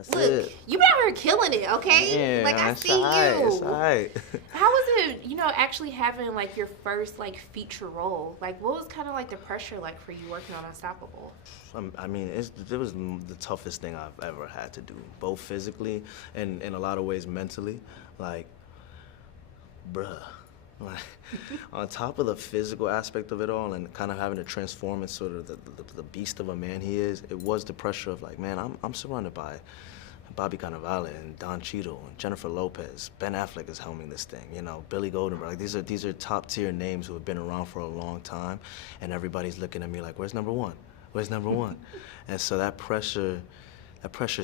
That's Look, it. you been out here killing it, okay? Yeah, Like, I it's see alright, you. it's alright. How was it, actually having, like, your first, like, feature role? Like, what was kind of, like, the pressure like for you working on Unstoppable? I mean, it was the toughest thing I've ever had to do, both physically and in a lot of ways mentally. Like, bruh. Like, on top of the physical aspect of it all and kind of having to transform into sort of the beast of a man he is, it was the pressure of like, man, I'm surrounded by Bobby Cannavale and Don Cheadle and Jennifer Lopez. Ben Affleck is helming this thing, Billy Goldenberg. Like, these are top tier names who have been around for a long time, and everybody's looking at me like, where's number one? Where's number one? And so that pressure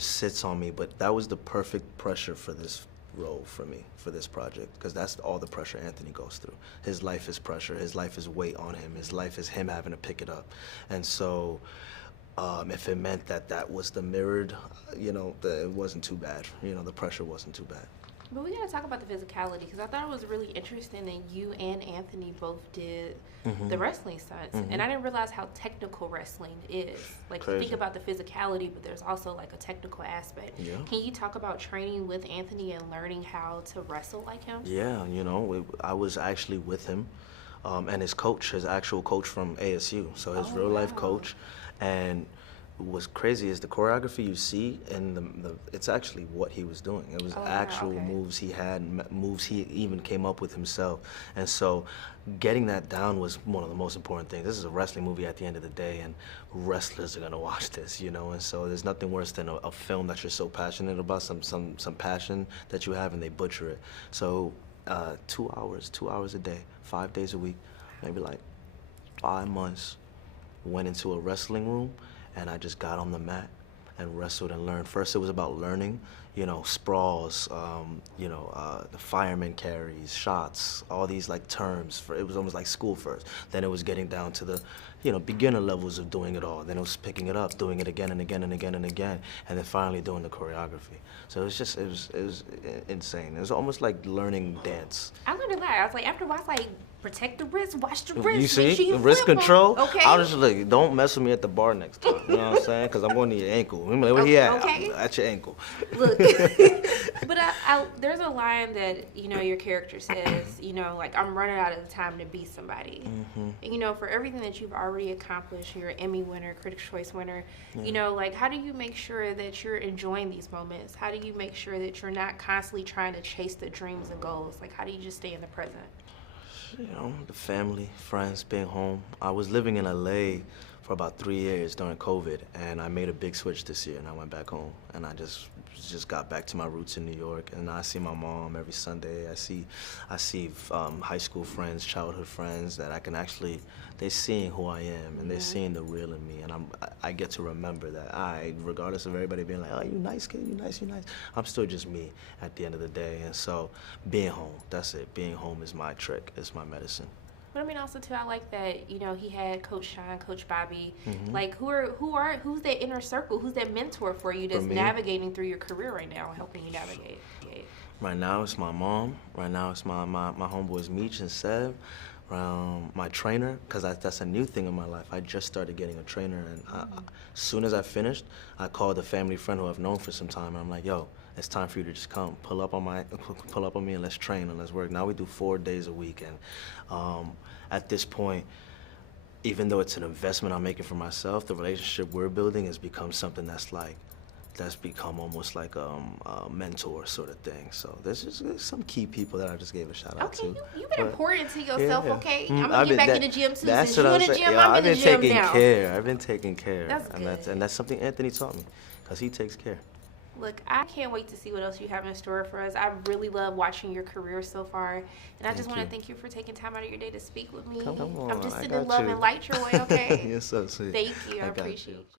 sits on me, but that was the perfect pressure for this role for me, for this project, because that's all the pressure Anthony goes through. His life is pressure, his life is weight on him, his life is him having to pick it up. And so if it meant that was the mirrored, it wasn't too bad. The pressure wasn't too bad. But we gotta talk about the physicality, because I thought it was really interesting that you and Anthony both did the wrestling stunts, and I didn't realize how technical wrestling is. Like, you think about the physicality, but there's also like a technical aspect. Yeah. Can you talk about training with Anthony and learning how to wrestle like him? Yeah, I was actually with him, and his coach, his actual coach from ASU, so his real life coach, and what's crazy is the choreography you see, and it's actually what he was doing. It was moves he had, moves he even came up with himself. And so getting that down was one of the most important things. This is a wrestling movie at the end of the day, and wrestlers are gonna watch this, And so there's nothing worse than a film that you're so passionate about, some passion that you have, and they butcher it. So 2 hours a day, 5 days a week, maybe like 5 months, went into a wrestling room, and I just got on the mat and wrestled and learned. First, it was about learning, sprawls, the fireman carries, shots, all these like terms. It was almost like school first. Then it was getting down to the, beginner levels of doing it all. Then it was picking it up, doing it again and again and again and again, and then finally doing the choreography. So it was insane. It was almost like learning dance. I learned a lot. I was like, after a while, I was like, protect the wrist, watch the wrist. You see, make sure you wrist flip 'em. control. Okay. I was just like, don't mess with me at the bar next time. You know what I'm saying? Because I'm going to your ankle. I'm like, where he at? Okay. At your ankle. Look, but there's a line that your character says, like, I'm running out of time to be somebody. And for everything that you've already accomplished, you're an Emmy winner, Critics' Choice winner. Like, how do you make sure that you're enjoying these moments? How do you make sure that you're not constantly trying to chase the dreams and goals? Like, how do you just stay in the present? The family, friends, being home. I was living in LA for about 3 years during COVID, and I made a big switch this year, and I went back home, and I just got back to my roots in New York, and I see my mom every Sunday. I see high school friends, childhood friends that I can actually, they're seeing who I am, and they're seeing the real in me, and I get to remember that regardless of everybody being like, oh, you nice kid, you nice, I'm still just me at the end of the day. And so being home, that's it. Being home is my trick, it's my medicine. But I mean, also too, I like that he had Coach Sean, Coach Bobby. Like, who's that inner circle? Who's that mentor for you that's navigating through your career right now, helping you navigate? Right now, it's my mom. Right now, it's my homeboys Meech and Sev. My trainer, because that's a new thing in my life. I just started getting a trainer, and as soon as I finished, I called a family friend who I've known for some time, and I'm like, yo, it's time for you to just come, pull up on me, and let's train and let's work. Now we do 4 days a week, and at this point, even though it's an investment I'm making for myself, the relationship we're building has become something that's become almost like a mentor sort of thing. So there's some key people that I just gave a shout out to. Okay, you've been important to yourself, okay? I'm I've gonna get back in the gym too. Since you're in the gym, I'm in the gym now. I've been taking care. That's good. And that's something Anthony taught me, because he takes care. Look, I can't wait to see what else you have in store for us. I really love watching your career so far. And I just want to thank you for taking time out of your day to speak with me. Come on, I'm just I sending got love you. and light your way, okay? You're so sweet. Thank you. I appreciate you.